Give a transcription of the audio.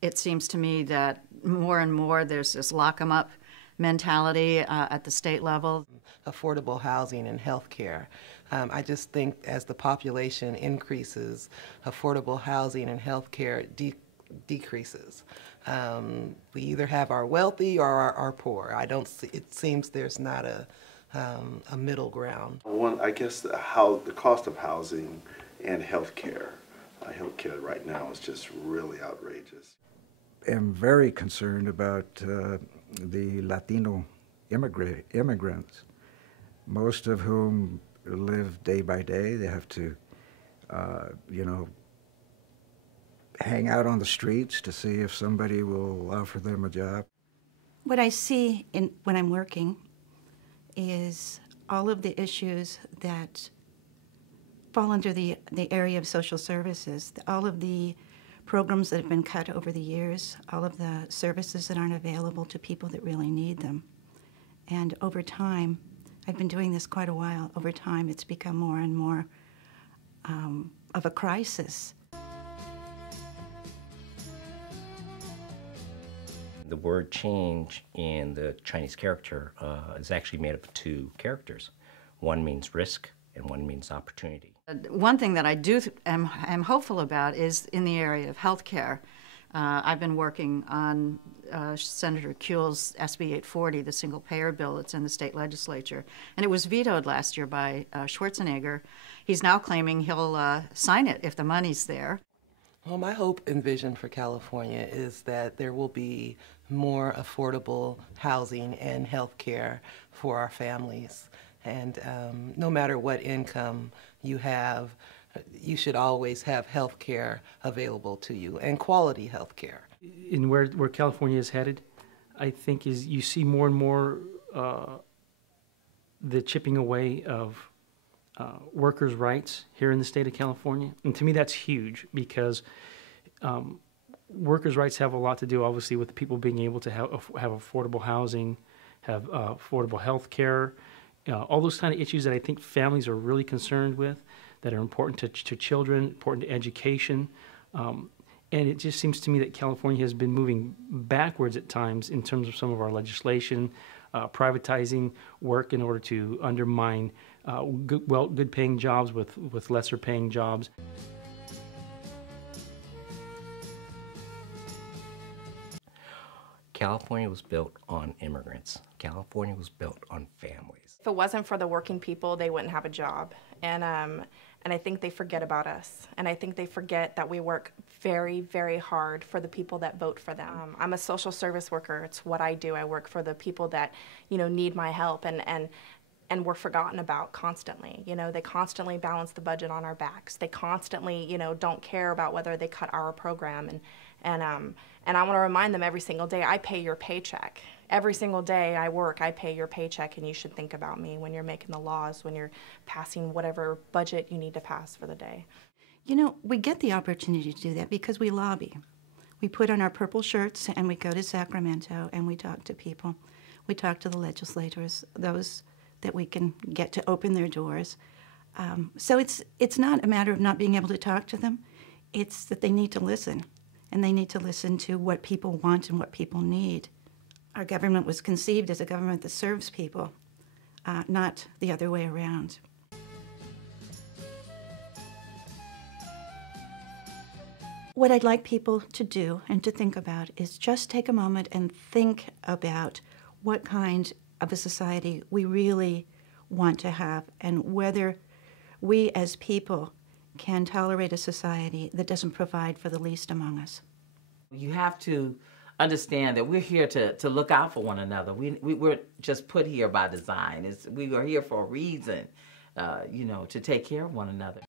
It seems to me that more and more there's this lock 'em up mentality at the state level. Affordable housing and health care. I just think as the population increases, affordable housing and health care decreases. We either have our wealthy or our poor. I don't see, it seems there's not a middle ground. I guess the cost of housing and health care. Healthcare right now is just really outrageous. I'm very concerned about the Latino immigrants, most of whom live day by day. They have to, hang out on the streets to see if somebody will offer them a job. What I see when I'm working is all of the issues that fall under the area of social services, all of the programs that have been cut over the years, all of the services that aren't available to people that really need them. And over time, I've been doing this quite a while, over time it's become more and more of a crisis. The word change in the Chinese character is actually made up of two characters. One means risk and one means opportunity. One thing that I am hopeful about is in the area of health care. I've been working on Senator Kuehl's SB 840, the single payer bill that's in the state legislature, and it was vetoed last year by Schwarzenegger. He's now claiming he'll sign it if the money's there. Well, my hope and vision for California is that there will be more affordable housing and health care for our families. And no matter what income you have, you should always have health care available to you, and quality health care. In where California is headed, I think is you see more and more the chipping away of workers' rights here in the state of California. And to me that's huge because workers' rights have a lot to do obviously with people being able to have affordable housing, have affordable health care, all those kind of issues that I think families are really concerned with, that are important to children, important to education. And it just seems to me that California has been moving backwards at times in terms of some of our legislation, privatizing work in order to undermine good paying jobs with lesser paying jobs. California was built on immigrants. California was built on families. If it wasn't for the working people, they wouldn't have a job. And I think they forget about us. And I think they forget that we work very, very hard for the people that vote for them. I'm a social service worker. It's what I do. I work for the people that, need my help and we're forgotten about constantly. They constantly balance the budget on our backs. They constantly, don't care about whether they cut our program. And I want to remind them every single day, I pay your paycheck. Every single day I work, I pay your paycheck, and you should think about me when you're making the laws, when you're passing whatever budget you need to pass for the day. We get the opportunity to do that because we lobby. We put on our purple shirts and we go to Sacramento and we talk to people. We talk to the legislators, those that we can get to open their doors. So it's not a matter of not being able to talk to them. It's that they need to listen, and they need to listen to what people want and what people need. Our government was conceived as a government that serves people, not the other way around. What I'd like people to do and to think about is just take a moment and think about what kind of a society we really want to have and whether we as people can tolerate a society that doesn't provide for the least among us. You have to understand that we're here to look out for one another. We're just put here by design. We are here for a reason, to take care of one another.